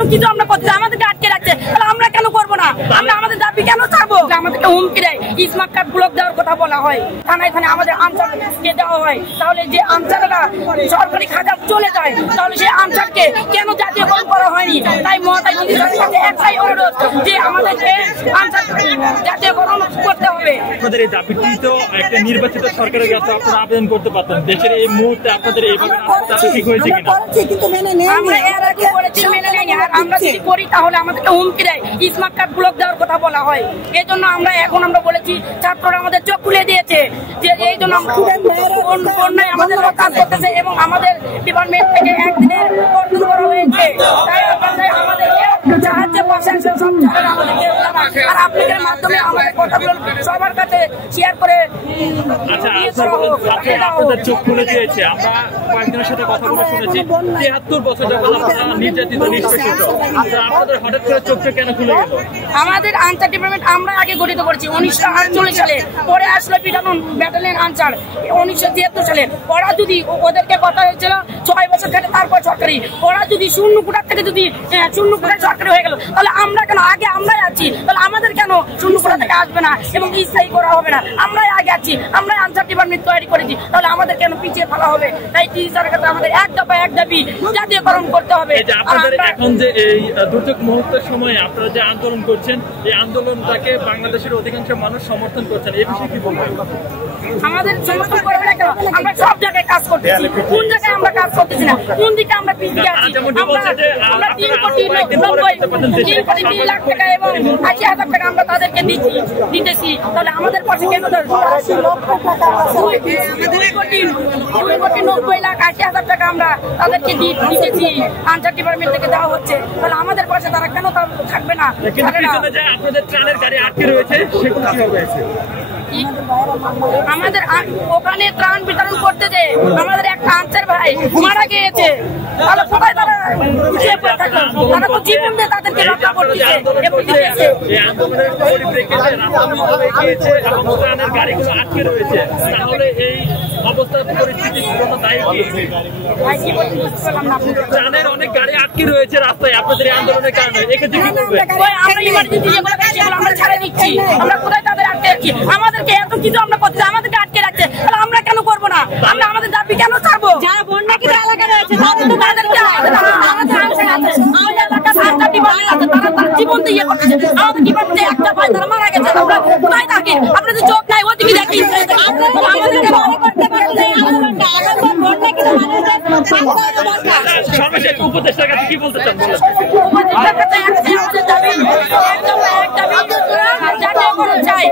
এত কিছু আমরা করছি, আমাদেরকে আটকে রাখছে, তাহলে আমরা কেন করবো না? আমরা আমাদের দাবি কেন ছাড়বো? আমাদেরকে হুমকি দেয়, স্মার্ট কার্ড ব্লক দেওয়ার কথা বলা হয়, থানায় থানায় আমাদের আনসারকে দেওয়া হয়। তাহলে যে আনসাররা সরকারি খাতা চলে যায়, তাহলে সেই আনসারকে কেন জাতীয়করণ করা হয়নি? তাই মমতা সরকারের কাছে একটাই অনুরোধ যে আমাদেরকে আনসার জাতীয়করণ করতে হবে। আপনাদের এই দাবিটি তো একটা নির্বাচিত সরকারের কাছে আপনারা আবেদন করতে পারতেন। দেশের এই মুহূর্তে আপনাদের এইভাবে ঠিক হয়েছে কিনা? আমরা এর আগে করেছি, মেনে নেয়নি। আর আমরা যদি করি তাহলে আমাদেরকে হুমকি দেয়, স্মার্ট কার্ড ব্লক দেওয়ার কথা বলা হয়। এই জন্য আমরা বলেছি, ছাত্ররা আমাদের চোখ খুলে দিয়েছে যে এই জন্য বন্যায় আমাদের কাজ করতেছে এবং আমাদের ডিপার্টমেন্ট থেকে একদিনের কর্তন করা হয়েছে। তাই আপনাদের আমাদেরকে সাহায্যের পাশে সব ছাত্ররা আমাদেরকে আর আপনাদের মাধ্যমে আমাদের কথাগুলো সবার কাছে শেয়ার করে। আপনাদের চোখ খুলে দিয়েছে। আমরা কয়েকজনের সাথে কথা বলে শুনেছি ৭৩ বছর যাবত আপনারা নির্যাতিত নিষ্পেষিত। আপনাদের হঠাৎ করে চোখটা কেন খুলে গেল? আমাদের আনসার ডিপার্টমেন্ট আমরা আগে গঠিত করেছি 1948 সালে, পরে আসলো ব্যাটালিয়ন আনসার 1973 সালে। ওরা যদি ওদেরকে কথা হয়েছিল 6 বছর থেকে তারপর সরকারি, ওরা যদি শূন্য কোটা থেকে যদি শূন্য কোটায় সরকারি হয়ে গেল, তাহলে আমরা কেন? আগে আমরাই আছি, তাহলে আমাদের কেন শূন্য কোটা থেকে আসবে না এবং স্থায়ী করা হবে না? আমরাই আগে আছি, আমরাই আনসার ডিপার্টমেন্ট তৈরি করেছি, তাহলে আমাদের কেন পিছিয়ে ফেলা হবে? তাই টিচারের কাছে আমাদের এক দাবি জাতীয়করণ করতে হবে। আপনাদের এখন যে এই দুর্যোগ মুহূর্তের সময়ে আপনারা যে আন্দোলন করছেন, এই আন্দোলনটাকে বাংলাদেশের অধিকাংশ মানুষ সমর্থন করছেন, এই বিষয়ে কি বলবেন? আমাদের সমর্থন করবে না কেন? আমরা সব জায়গায় কাজ করতেছি, কোন জায়গায় আমরা কাজ করতেছি না? কোন দিকে আমরা পিছিয়ে আছি? আমরা 3 কোটি 3 লাখ টাকা এবং 80,000 টাকা আমরা তাদেরকে দিতেছি, তাহলে আমাদের পাশে কেন 2 কোটি 90 লাখ 80,000 টাকা আমরা তাদেরকে দিতেছি, আনসার ডিপার্টমেন্ট থেকে দেওয়া হচ্ছে, তাহলে আমাদের পাশে তারা কেন থাকবে না? আপনাদের ত্রাণের গাড়ি আটকে রয়েছে, সেগুলো কি হবে? আমাদের ওখানে ত্রাণ বিতরণ করতে যে আমাদের একটা আনসার ভাই মারা গিয়েছে, তাহলে সবাই তারা তো জীবন দিয়ে তাদেরকে রক্ষা করতেছে। ত্রাণের অনেক গাড়ি আটকে রয়েছে রাস্তায় আপনাদের এই আন্দোলনের কারণে, এক্ষেত্রে কি করবেন? আমরা ছেড়ে দিচ্ছি, আমরা কোথায় তাদের আটকে রাখছি? আমাদেরকে এত কিছু আমরা করছি, আমাদেরকে আটকে রাখছে, তাহলে আমরা কেন করবো না? আমরা আমাদের দাবি কেন ছাড়বো? যারা বন্যাকৃত এলাকা রয়েছে তাদেরকে জীবন দিয়ে করতেছে, আমাদের ডিপার্টমেন্টে একটা ভাই তারা মারা গেছে, আমরা কোথায় থাকি? আপনাদের চোখ নাই, ওদিকে দেখি। আমাদেরকে মনে করতে পারলে সর্বশেষ উপদেষ্টার কাছে কি বলতে চান? উপদেষ্টার কাছে আমাদের দাবি জাতীয়করণ চাই।